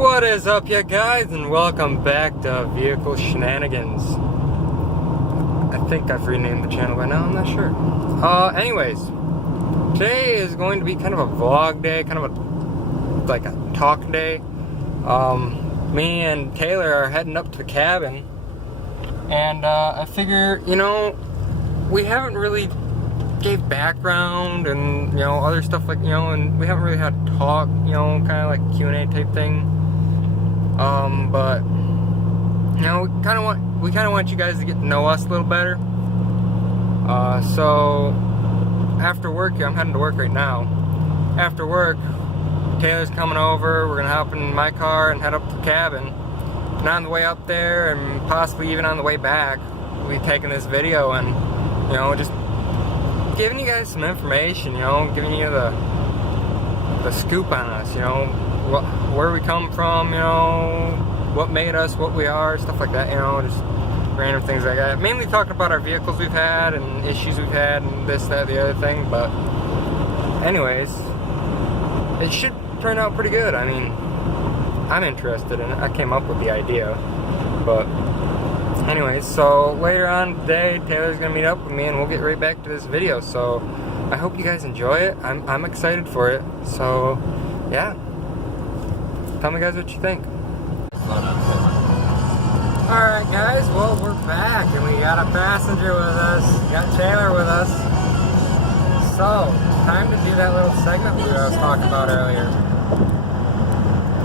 What is up, you guys, and welcome back to Vehicle Shenanigans. I think I've renamed the channel by now, I'm not sure. Anyways, today is going to be kind of a vlog day, kind of like a talk day. Me and Taylor are heading up to the cabin, and I figure, we haven't really gave background and, other stuff like, and we haven't really had a talk, kind of like Q&A type thing. But we kind of want you guys to get to know us a little better. So after work, I'm heading to work right now. After work, Taylor's coming over. We're gonna hop in my car and head up to the cabin. And on the way up there, and possibly even on the way back, we'll be taking this video and just giving you guys some information. Giving you the scoop on us. Where we come from, what made us what we are, stuff like that, just random things like that. Mainly talking about our vehicles we've had and issues we've had and this, that, the other thing. But anyways, it should turn out pretty good. I mean, I'm interested in it. I came up with the idea. But anyways, so later on today, Taylor's gonna meet up with me and we'll get right back to this video. So I hope you guys enjoy it. I'm excited for it. So yeah. Tell me guys what you think. Alright guys, well we're back and we got a passenger with us. We got Taylor with us. So, time to do that little segment we was talking about earlier.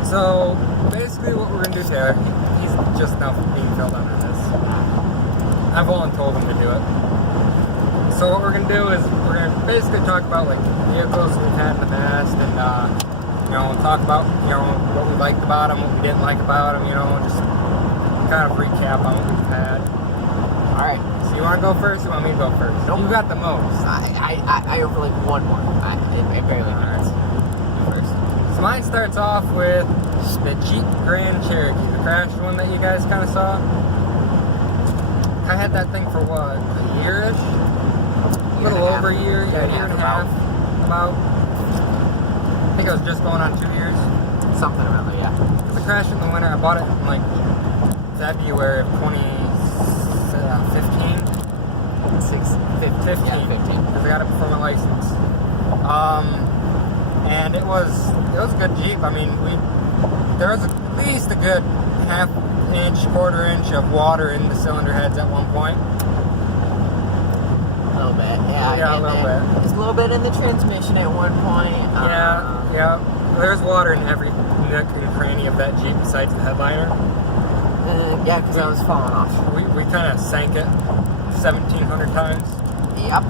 So, basically what we're going to do, Taylor, he's just now being filled under this. I've told him to do it. So what we're going to do is we're going to basically talk about like vehicles we've had in the past and talk about, what we liked about them, what we didn't like about them, just kind of recap on what we've had. Alright. So you want to go first or you want me to go first? Nope. You got the most. I have like one more. It barely matters. First. So mine starts off with the Jeep Grand Cherokee, the crashed one that you guys kind of saw. I had that thing for what, a year-ish? A little over a year, yeah, a year and a half. About. I think it was just going on 2 years. Something around there, yeah. Because I crashed in the winter. I bought it in like February of 2015. 15. Yeah, 15. Because I got it before my license. And it was a good Jeep. I mean, there was at least a good half-inch, quarter-inch of water in the cylinder heads at one point. A little bit, yeah. Yeah, a little bit. There's a little bit in the transmission at one point. Yeah. There's water in every nook and cranny of that Jeep besides the headliner. Yeah, because I was falling off. We kind of sank it 1,700 times. Yep.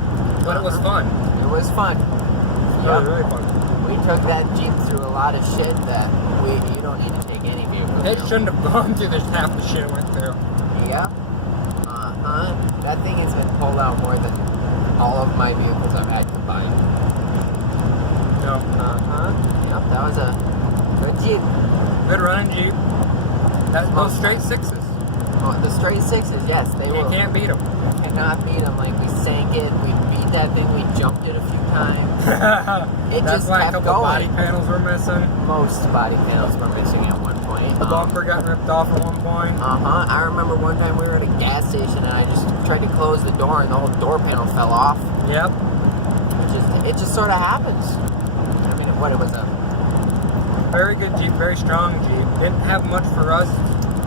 But it was fun. It was fun. It was really fun. We took that Jeep through a lot of shit that you don't need to take any vehicle It through. shouldn't have gone through this half the shit it went through. Yeah. That thing has been pulled out more than all of my vehicles I've had combined. No. Yep, that was a good Jeep. Good running Jeep. Those straight sixes. Oh, the straight sixes, yes, they were. You can't beat them. Cannot beat them. Like, we sank it, we beat that thing, we jumped it a few times. That's just why a kept couple going. body panels were missing. Most body panels were missing at one point. The bumper got ripped off at one point. I remember one time we were at a gas station and I just tried to close the door and the whole door panel fell off. Yep. It just sort of happens. I mean, it was a very good Jeep, very strong Jeep. Didn't have much for rust,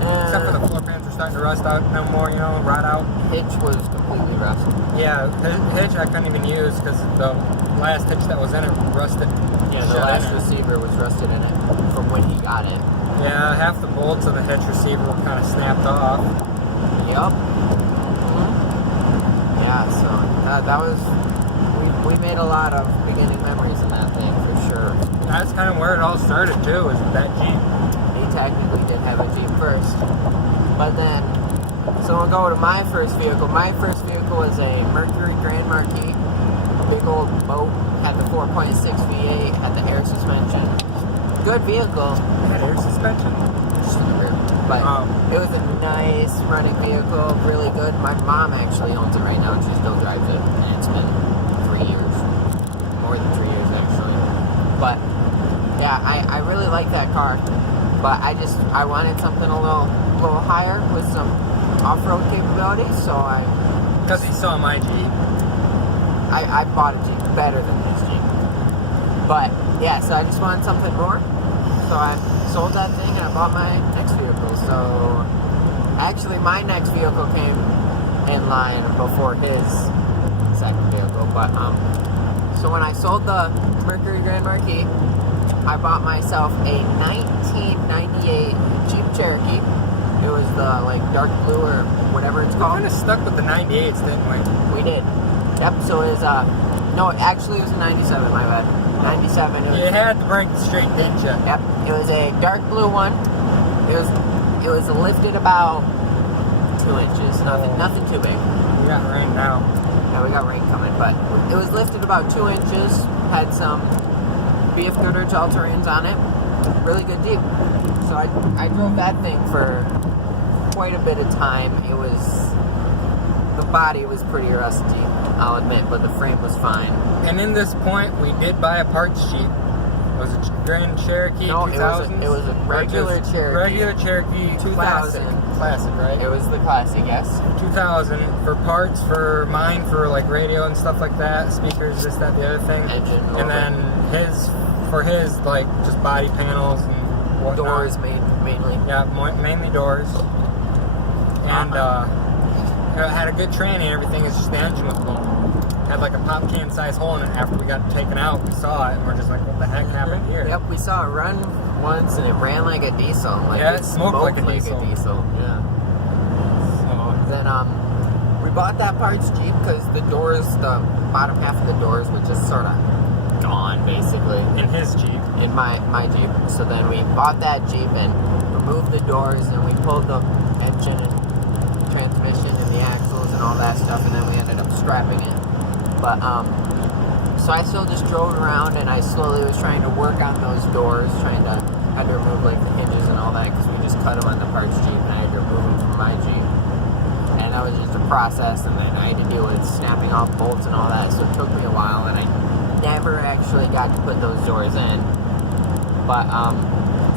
except for the floor pans were starting to rust out no more, rot out. Hitch was completely rusted. Yeah, the hitch I couldn't even use because the last hitch that was in it rusted. Yeah, the last receiver was rusted in it from when he got it. Yeah, half the bolts of the hitch receiver were kind of snapped off. Yep. Yeah, so that was, we made a lot of beginning memories in that thing for sure. That's kind of where it all started too, was with that Jeep. He technically did have a Jeep first. But then, so we'll go to my first vehicle. My first vehicle was a Mercury Grand Marquis. Big old boat. Had the 4.6 V8. Had the air suspension. Good vehicle. It had air suspension? But it was a nice running vehicle. Really good. My mom actually owns it right now and she still drives it. And it's been 3 years. More than 3 years actually. But yeah, I really like that car. But I wanted something a little higher with some off-road capabilities, so Because he saw my Jeep. I bought a Jeep better than this Jeep. But yeah, so I just wanted something more. So I sold that thing and I bought my next vehicle. So actually my next vehicle came in line before his second vehicle. But so when I sold the Mercury Grand Marquis, I bought myself a 1998 Jeep Cherokee. It was the like dark blue or whatever it's We called. kind of stuck with the 98s, didn't we? We did. Yep. So it was no, actually it was a 97. My bad. 97. It was, You had to break the street, didn't you? Yep. It was a dark blue one. It was lifted about 2 inches. Nothing too big. We got rain now. Yeah, we got rain coming, but it was lifted about 2 inches. Had some BF Goodrich all-terrains on it. Really good Jeep. So I drove that thing for quite a bit of time. The body was pretty rusty, I'll admit, but the frame was fine. And in this point, we did buy a parts Jeep. It was a Grand Cherokee No, 2000. it was a regular Cherokee. Regular Cherokee 2000. Classic, right? It was the classic, yes. 2000 for parts for mine for like radio and stuff like that, speakers, this, that, the other thing. Engine, and then his like just body panels and whatnot. Doors mainly. Yeah, mainly doors. And it had a good tranny and everything. It's just the engine was blown. Had like a pop can size hole in it. After we got it taken out, we saw it and we're just like, what the heck happened here? Yep, we saw it run once and it ran like a diesel. Like Yeah, it it smoked like a diesel. Yeah. So, Then we bought that parts Jeep because the bottom half of the doors were just sort of gone basically in his Jeep. in my Jeep. So then we bought that Jeep and removed the doors and we pulled the engine and transmission and the axles and all that stuff, and then we ended up scrapping it. But so I still just drove around and I slowly was trying to work on those doors, had to remove like the hinges and all that because we just cut them on the parts Jeep and I had to remove them from my Jeep. And that was just a process, and then I had to deal with snapping off bolts and all that, so it took me a while, and I never actually got to put those doors in. But,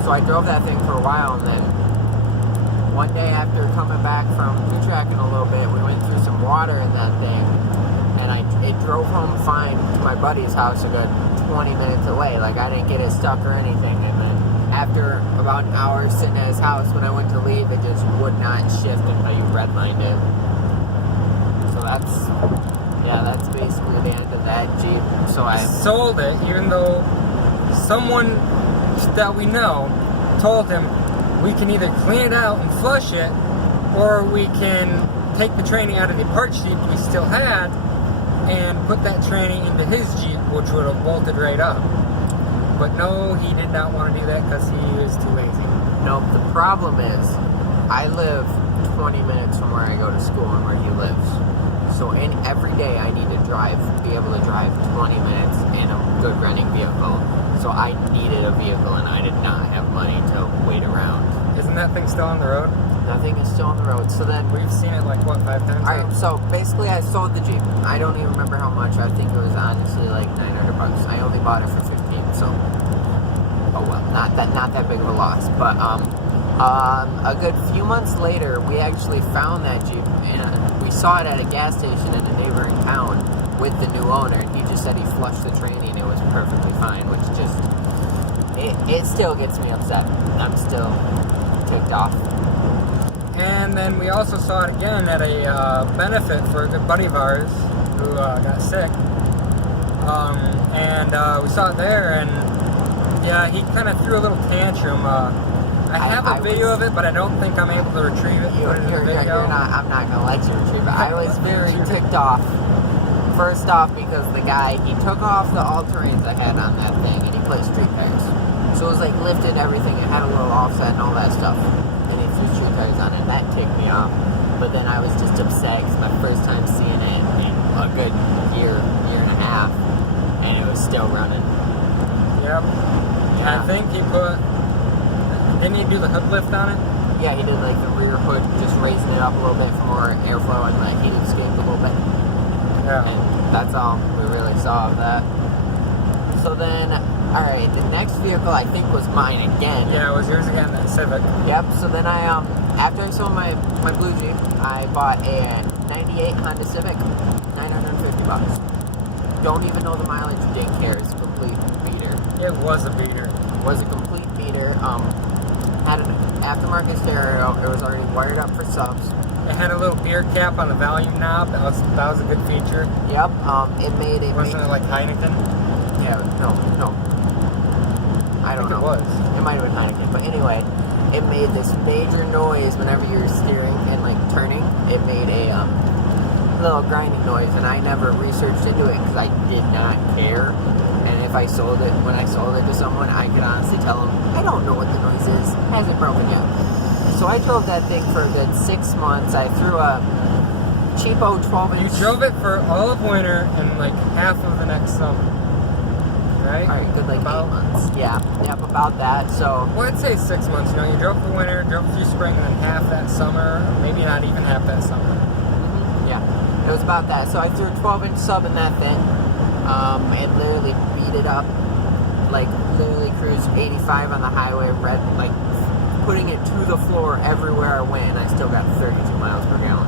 so I drove that thing for a while, and then one day after coming back from two-tracking a little bit, we went through some water in that thing, and it drove home fine to my buddy's house a good 20 minutes away. Like, I didn't get it stuck or anything, and then after about an hour sitting at his house, when I went to leave, it just would not shift until you redlined it. So that's basically the end of that Jeep. So I sold it, even though someone that we know told him we can either clean it out and flush it, or we can take the tranny out of the parts Jeep we still had and put that tranny into his Jeep, which would have bolted right up. But no, he did not want to do that because he was too lazy. Nope, the problem is I live 20 minutes from where I go to school and where he lives. So every day I need to be able to drive 20 minutes in a good running vehicle. So I needed a vehicle and I did not have money to wait around. Isn't that thing still on the road? Nothing is still on the road. So then We've seen it like, what, 5 times? Alright, so basically I sold the Jeep. I don't even remember how much. I think it was honestly like $900. I only bought it for $15, so oh well, not that big of a loss. But a good few months later, we actually found that Jeep and we saw it at a gas station in a neighboring town with the new owner, and he just said he flushed the tranny and it was perfectly fine, which just it still gets me upset. I'm still ticked off. And then we also saw it again at a benefit for a good buddy of ours who got sick. We saw it there, and yeah, he kind of threw a little tantrum. I have a video of it, but I don't think I'm able to retrieve it. I'm not gonna let you retrieve it. I was very ticked off. First off, because the guy, he took off the all-terrains I had on that thing, and he put street tires. So it was like lifted everything, it had a little offset and all that stuff. And he threw street tires on it, and that ticked me off. But then I was just upset, because my first time seeing it in a good year and a half, and it was still running. Yep. Yeah. I think he didn't he do the hood lift on it? Yeah, he did like the rear hood, just raising it up a little bit for more airflow, and like he escaped a little bit. Yeah. And that's all we really saw of that. So then Alright, the next vehicle I think was mine again. Yeah, it was yours again, that Civic. Yep, so then I, after I sold my blue Jeep, I bought a 98 Honda Civic, 950 bucks. Don't even know the mileage, didn't care, it's a complete beater. It was a beater. Was a complete beater, had an aftermarket stereo, it was already wired up for subs. It had a little beer cap on the volume knob. That was a good feature. Yep, it made a... Wasn't it like Heineken? Yeah, no. I don't know. It was. It might have been Heineken, but anyway, it made this major noise whenever you're steering and like turning. It made a little grinding noise, and I never researched into it because I did not care. And if I sold it, when I sold it to someone, I could honestly tell them, I don't know what the noise is. It hasn't broken yet. So I drove that thing for a good 6 months. I threw a cheapo 12-inch. You drove it for all of winter and like half of the next summer, right? Alright, good like About- 8 months. Yeah, yep, about that. So Well, I'd say 6 months. You know, you drove for winter, drove through spring, and then half that summer, or maybe not even half that summer. yeah, it was about that. So I threw a 12-inch sub in that thing, and literally beat it up, like literally cruised 85 on the highway, like putting it to the floor everywhere I went, and I still got 32 miles per gallon.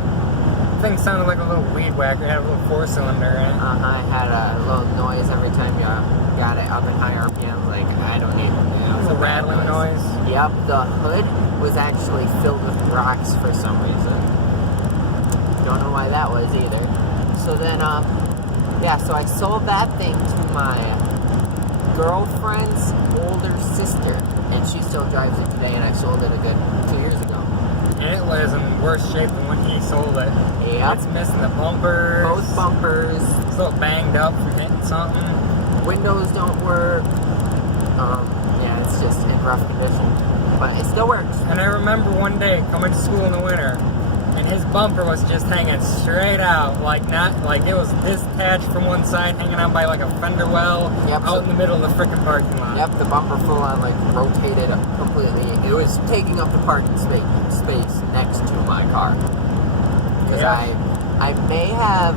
The thing sounded like a little weed whacker. It had a little 4-cylinder in it. I had a little noise every time you got it up at high RPMs. Like I don't need, It was a rattling noise. Yep, the hood was actually filled with rocks for some reason. Don't know why that was either. So then, yeah, so I sold that thing to my girlfriend's older sister, and she still drives it today, and I sold it a good 2 years ago. And it was in worse shape than when he sold it. Yep. It's missing the bumpers. Both bumpers, It's a little banged up from hitting something. windows don't work. Yeah, it's just in rough condition, but it still works. And I remember one day coming to school in the winter, and his bumper was just hanging straight out, like it was detached from one side, hanging out by like a fender well, Yep. out in the middle of the frickin' parking lot. Yep, the bumper full on like rotated up completely. It was taking up the parking space next to my car. Because Yeah. I may have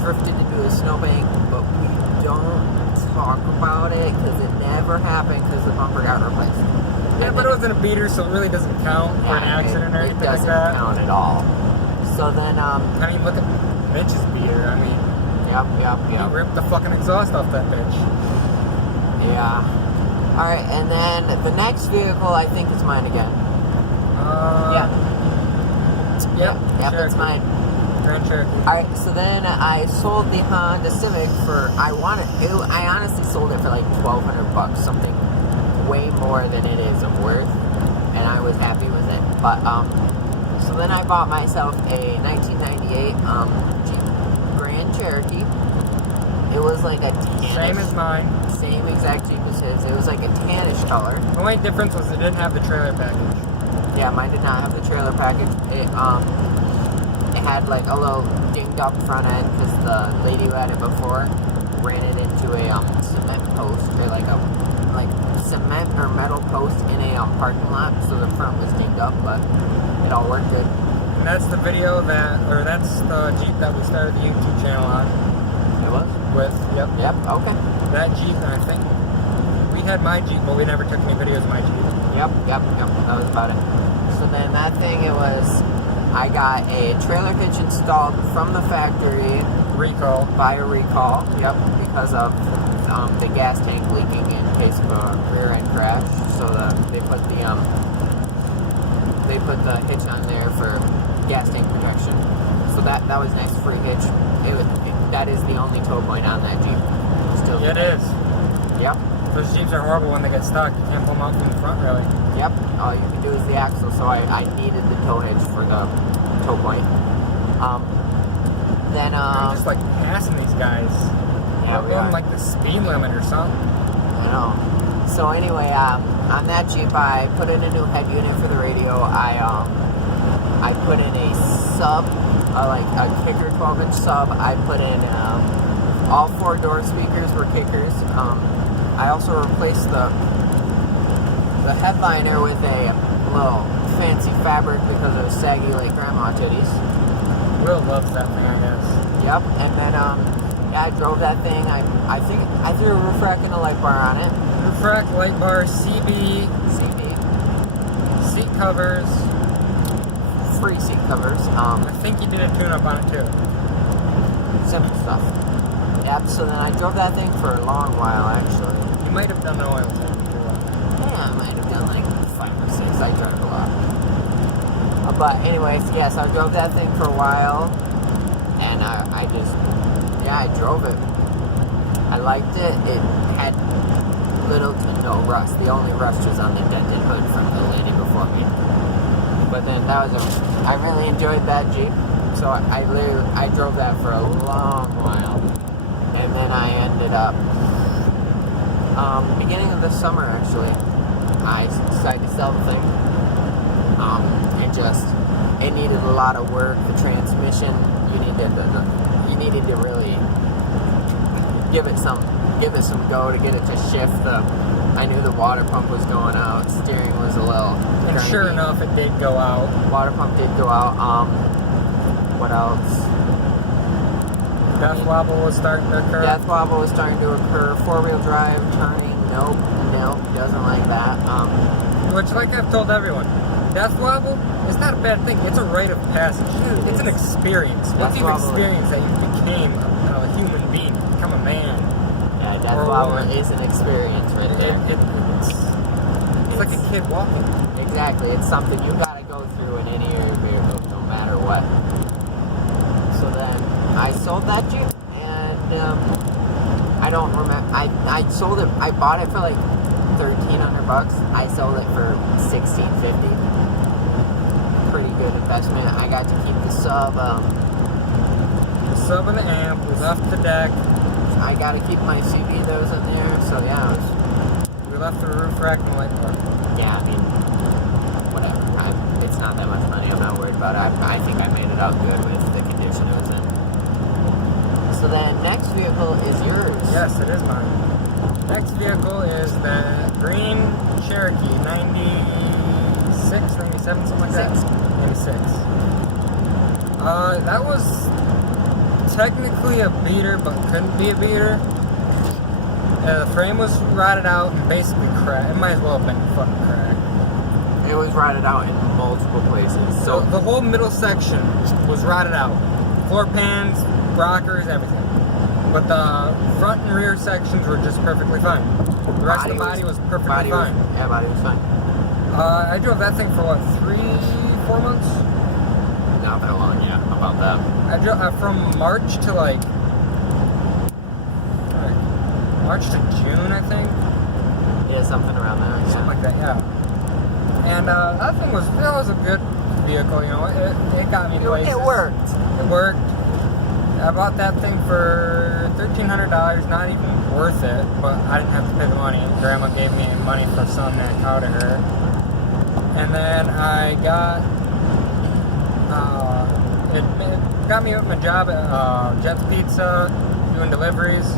drifted into a snowbank, but we don't talk about it because it never happened because the bumper got replaced. Yeah, but it wasn't a beater, so it really doesn't count for an accident or it anything like doesn't that. count at all. So then, I mean, look at Mitch's beater. I mean, yep. he ripped the fucking exhaust off that bitch. Yeah. Alright, and then the next vehicle I think is mine again. Yep, Yep, Cherokee. it's mine. Grand Cherokee. Alright, so then I sold the Honda Civic for, I honestly sold it for like $1,200, something way more than it is worth, and I was happy with it. But, so then I bought myself a 1998 Jeep Grand Cherokee. It was like a tannish, Same as mine. same exact Jeep as his. It was like a tannish color. The only difference was it didn't have the trailer package. Yeah, mine did not have the trailer package. It had like a little dinged up front end because the lady who had it before ran it into a cement post, or like cement or metal post in a parking lot, so the front was dinged up, but it all worked good. And that's the video that's the Jeep that we started the YouTube channel on It was? with. Yep. Yep, okay. That Jeep, and I think we had my Jeep, but we never took any videos of my Jeep. Yep, that was about it. So then that thing, I got a trailer hitch installed from the factory Recall. by a recall, yep, because of the gas tank leaking in case of a rear end crash. So they put the hitch on there for gas tank protection. So that was an extra free hitch. That is the only tow point on that Jeep. Still Yeah, it is. Yep. Those Jeeps are horrible when they get stuck. You can't pull them out from the front, really. Yep, all you can do is the axle, so I needed the tow hitch for the tow point. I'm just like passing these guys. Yeah, They're we going are. like the speed limit or something. I know. So anyway, on that Jeep, I put in a new head unit for the radio. I put in a sub, like a kicker 12-inch sub. I put in all 4 door speakers were kickers. I also replaced the headliner with a little fancy fabric because it was saggy like grandma titties. Will loves that thing, I guess. Yep, and then yeah, I drove that thing. I think I threw a roof rack and a light bar on it. roof rack, light bar, CB, seat covers. free seat covers. I think you did a tune-up on it too. Simple stuff. Yep, so then I drove that thing for a long while, actually. You might have done an oil change too. Yeah, I might have done like 5 or 6. I drive a lot. But anyways, yeah, so I drove that thing for a while. And I drove it. I liked it. It had little to no rust. The only rust was on the dented hood from the lady before me. But then I really enjoyed that Jeep. So I drove that for a long while. And then I ended up, beginning of the summer actually, I decided to sell the thing. It needed a lot of work. The transmission, you needed to really give it some go to get it to shift. I knew the water pump was going out. Steering was a little. And sure enough, it did go out. Water pump did go out. What else? Death wobble was starting to occur. Death wobble was starting to occur. 4-wheel drive turning. Nope, doesn't like that. Which, like I've told everyone, death wobble is not a bad thing. It's a rite of passage. It's an experience. Once you've experienced that, you became a human being, become a man. Yeah, death wobble is an experience right there. It's like a kid walking. Exactly. It's something you gotta go through in any of your vehicles, no matter what. So then I sold that Jeep, and I don't remember. I sold it. I bought it for like $1,300. I sold it for $1,650. Pretty good investment. I got to keep the sub. The sub and the amp was off the deck. I got to keep my CB. Those in there. So yeah, we left the roof rack and the light bar. Yeah, I mean, whatever. It's not that much money. I'm not worried about it. I think I made it out good with the condition it was in. So the next vehicle is yours. Yes, it is mine. Next vehicle is the green Cherokee 96, 97, something like that. 96. That was technically a beater, but couldn't be a beater. The frame was rotted out and basically cracked. It might as well have been fucking cracked. It was rotted out in multiple places. So the whole middle section was rotted out. Floor pans, rockers, everything. But the front and rear sections were just perfectly fine. The rest of the body was perfectly fine. Yeah, body was fine. I drove that thing for what, 3-4 months? Not that long, yeah. About that. I drove from March to March to June, I think. Yeah, something around there. Yeah. Something like that, yeah. And that thing was a good vehicle, you know. It got me places. It worked. It worked. I bought that thing for $1,300, not even worth it, but I didn't have to pay the money. Grandma gave me money for selling that cow to her. And then I got, it got me with my job at Jet's Pizza, doing deliveries.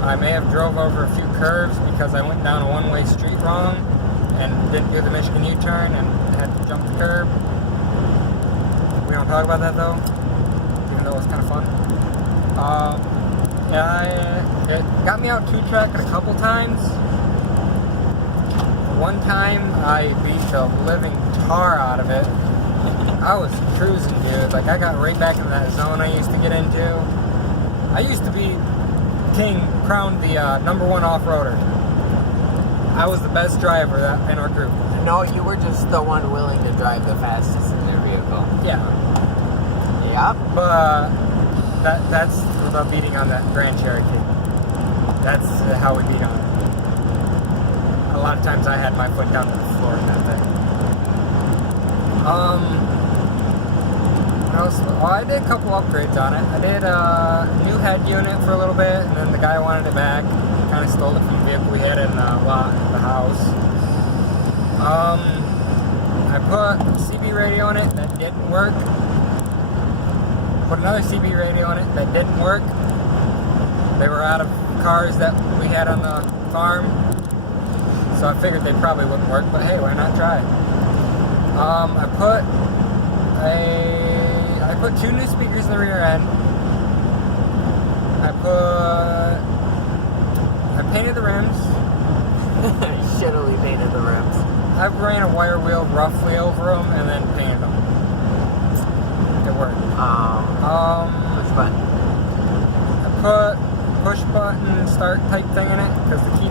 I may have drove over a few curves because I went down a one-way street wrong and didn't do the Michigan U-turn and had to jump the curb. We don't talk about that though, even though it was kind of fun. It got me out 2-track a couple times. One time I beat the living tar out of it. I was cruising, dude. Like, I got right back into that zone I used to get into. I used to be crowned the #1 off-roader. I was the best driver in our group. No, you were just the one willing to drive the fastest in their vehicle. Yeah. Yep. But that's the beating on that Grand Cherokee. That's how we beat on it. A lot of times I had my foot down to the floor in that thing. What else? Oh, I did a couple upgrades on it. I did a new head unit for a little bit, and then the guy wanted it back. Kind of stole it from the vehicle we had in the lot of the house. I put a CB radio on it that didn't work. Put another CB radio on it that didn't work. They were out of cars that we had on the farm, so I figured they probably wouldn't work, but hey, why not try? I put 2 new speakers in the rear end. I painted the rims. Shittily painted the rims. I ran a wire wheel roughly over them and then painted them. It worked. Which button? I put push button start type thing in it because the key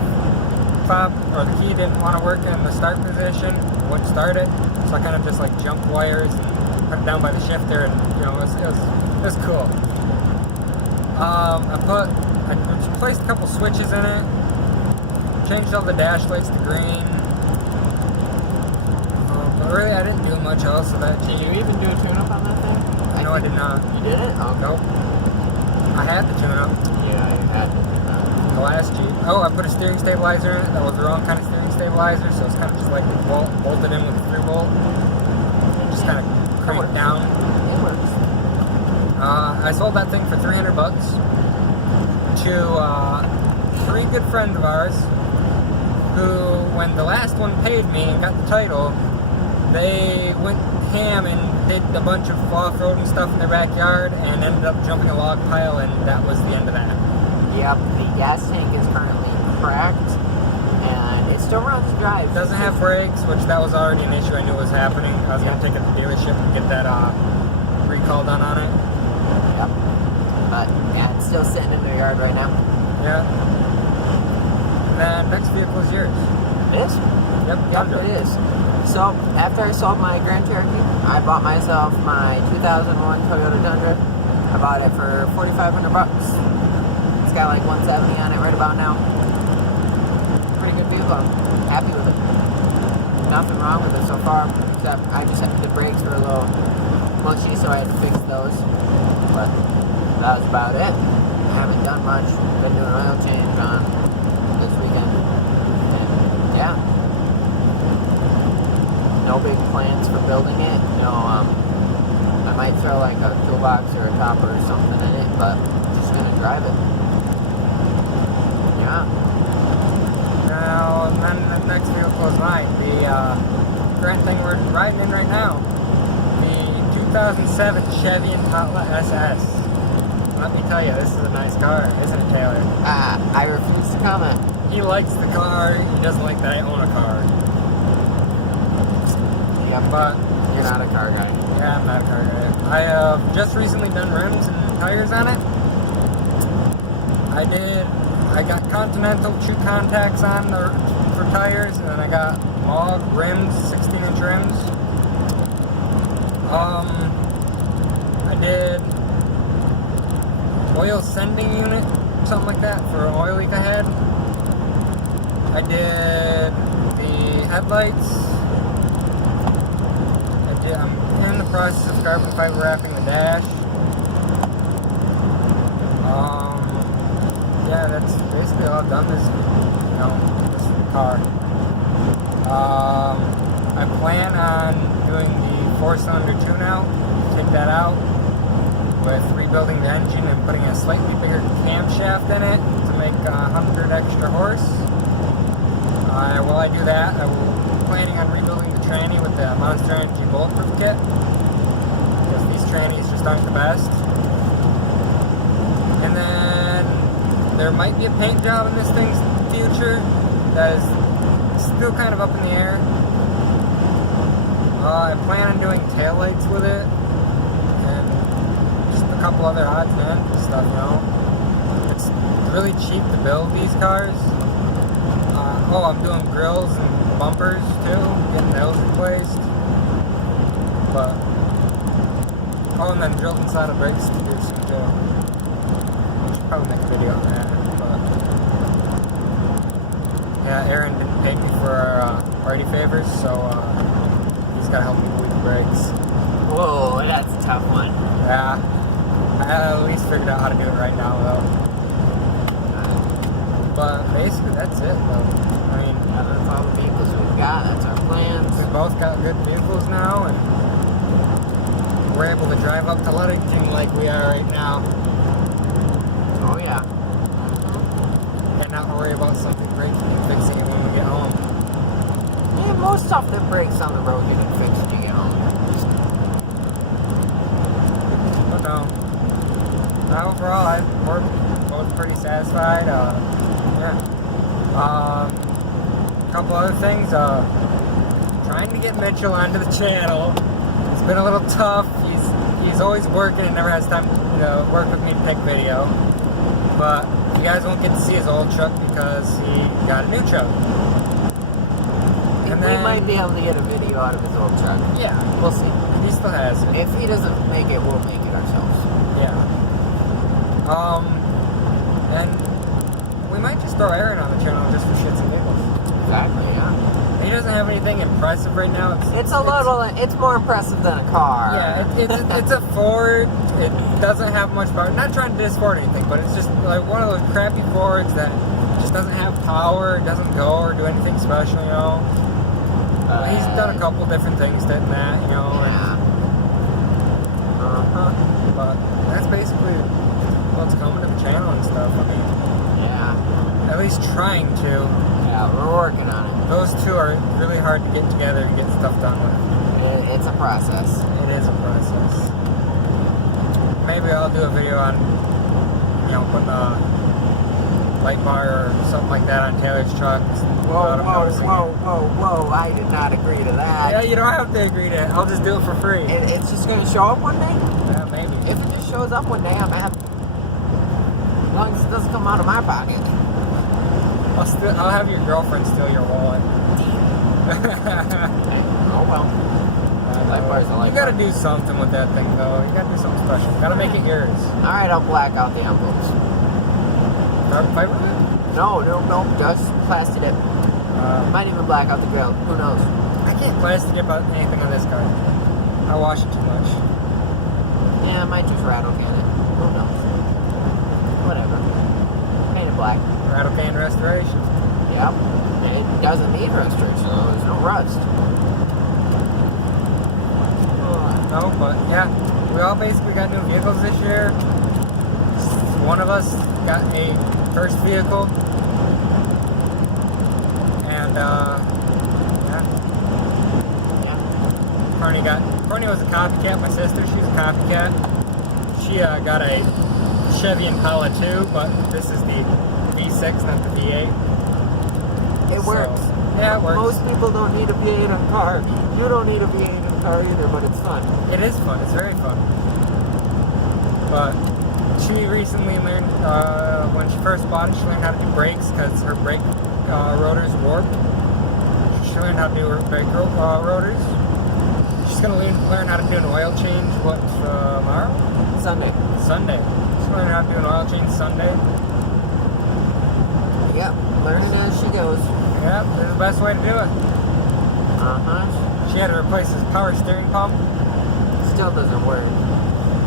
fob or the key didn't want to work in the start position. It wouldn't start it, so I kind of just like jumped wires and put it down by the shifter, and you know it was cool. I placed a couple switches in it, changed all the dash lights to green. But really, I didn't do much else of that. Did you even do a tune-up on that thing? No, I did not. You did it? Oh, Nope. I had the tune-up. yeah, you had to do that. The last Jeep. Oh, I put a steering stabilizer in it. That was the wrong kind of steering stabilizer, so it's kind of just like bolted in with a 3-bolt. Just kind of cranked down. It works. I sold that thing for $300 to 3 good friends of ours who, when the last one paid me and got the title, they went ham and did a bunch of off-roading stuff in their backyard and ended up jumping a log pile, and that was the end of that. Yep, the gas tank is currently cracked, and it still runs dry. It doesn't have brakes, which that was already an issue I knew was happening. I was going to take it to the dealership and get that recall done on it. Yep. But, yeah, it's still sitting in their yard right now. Yeah. And then next vehicle is yours. It is? Yep, Yep, Tundra. it is. So, after I sold my Grand Cherokee, I bought myself my 2001 Toyota Tundra. I bought it for $4,500. It's got like 170 on it right about now. Pretty good vehicle. I'm happy with it. Nothing wrong with it so far, except I just had the brakes were a little mushy, so I had to fix those. But that was about it. I haven't done much. Been doing an oil change on this weekend. And yeah. No big plans for building it. No, I might throw like a toolbox or a topper or something in it, but just gonna drive it. Yeah. Now, and then the next vehicle is mine. The current thing we're riding in right now. The 2007 Chevy Impala SS. Let me tell you, this is a nice car, isn't it, Taylor? I refuse to comment. He likes the car, he doesn't like that I own a car. Yep. But, You're not a car guy. yeah, I'm not a car guy. I have just recently done rims and tires on it. I got Continental True Contacts on for tires, and then I got Maug rims, 16-inch rims. I did oil sending unit, something like that, for an oil leak I had. I did the headlights. I'm in the process of carbon fiber wrapping the dash. Yeah, that's basically all I've done this car. I plan on doing the 4-cylinder tune-out, take that out, with rebuilding the engine and putting a slightly bigger camshaft in it to make 100 extra horse. While I do that, I will be planning on rebuilding the tranny with the Monster Energy Bulletproof kit, because these trannies just aren't the best. And then there might be a paint job in this thing's future that is still kind of up in the air. I plan on doing taillights with it, and just a couple other odds and ends stuff, you know. It's really cheap to build these cars. I'm doing grills and bumpers too, getting those replaced. But, and then drilled inside of brakes to do some too. I should probably make a video on that. But, yeah, Aaron didn't pay me for party favors, so he's got to help me with the brakes. Whoa, that's a tough one. Yeah, I at least figured out how to do it right now though. But basically that's it though. I mean, That's all the vehicles we've got. That's our plans. we both got good vehicles now, and we're able to drive up to Ludington like we are right now, Oh yeah. and not worry about something breaking and fixing it when we get home. Yeah, most stuff that breaks on the road you can fix when you get home. But no, overall we're both pretty satisfied. Yeah. couple other things. Trying to get Mitchell onto the channel. It's been a little tough. He's always working and never has time to work with me to pick video. But you guys won't get to see his old truck because he got a new truck. And we might be able to get a video out of his old truck. Yeah, We'll see. he still has it. If he doesn't make it, we'll make it ourselves. Yeah. And we might just throw Aaron on the channel just for shits and giggles. Exactly, yeah. He doesn't have anything impressive right now. It's more impressive than a car. Yeah, it's a Ford. It doesn't have much power. Not trying to diss Ford or anything, but it's just like one of those crappy Fords that just doesn't have power, doesn't go or do anything special, you know. He's done a couple different things than that, you know. Yeah. But that's basically what's coming to the channel and stuff. I mean, Yeah. at least trying to. Yeah, we're working on it. Those two are really hard to get together and get stuff done with. It's a process. It is a process. Maybe I'll do a video on, putting a light bar or something like that on Taylor's truck. Whoa, I did not agree to that. Yeah, you don't have to agree to it. I'll just do it for free. It's just going to show up one day? Yeah, maybe. If it just shows up one day, I'm happy. As long as it doesn't come out of my pocket. I'll have your girlfriend steal your wallet. Oh well. Light bars are light You gotta bar. do something with that thing, though. You gotta do something special. Gotta make it yours. Alright, I'll black out the envelopes. Carbon fiber? No, just plastic it. Might even black out the grill. Who knows? I can't plastic it about anything on this car. I wash it too much. Yeah, I might just rattle can it. Who knows? Whatever. Paint it black. Rattle can restoration. Yep. It doesn't need restoration though. There's no rust. No, but yeah, we all basically got new vehicles this year. One of us got a first vehicle, and yeah. Courtney was a copycat. My sister, she's a copycat. She got a Chevy Impala 2, but this is the V6, not the V8. It works. Yeah, it works. Most people don't need a V8 in a car. You don't need a V8 in a car either, but it's fun. It is fun. It's very fun. But she recently learned, when she first bought it, she learned how to do brakes because her brake rotors warped. She learned how to do her brake rotors. She's going to learn how to do an oil change, tomorrow? Sunday. Sunday. She's going to learn how to do an oil change Sunday. Yep. Learning as she goes. Yeah, that's the best way to do it. She had to replace his power steering pump. Still doesn't work.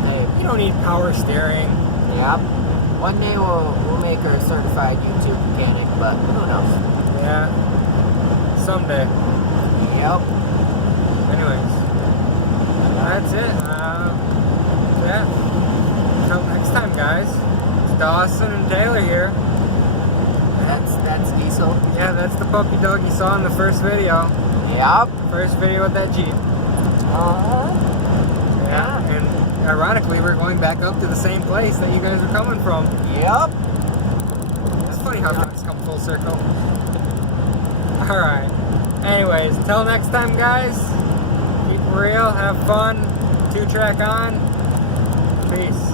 Hey. You don't need power steering. Yep. One day we'll make her a certified YouTube mechanic, but who knows? Yeah. Someday. Yep. Anyways. That's it. Yeah. Until next time, guys. It's Dawson and Taylor here. That's Diesel. Yeah, that's the puppy dog you saw in the first video. Yep. First video with that Jeep. Yeah. And ironically, we're going back up to the same place that you guys are coming from. Yep. It's funny how things come full circle. Alright. Anyways, till next time, guys. Keep it real, have fun. 2-track on. Peace.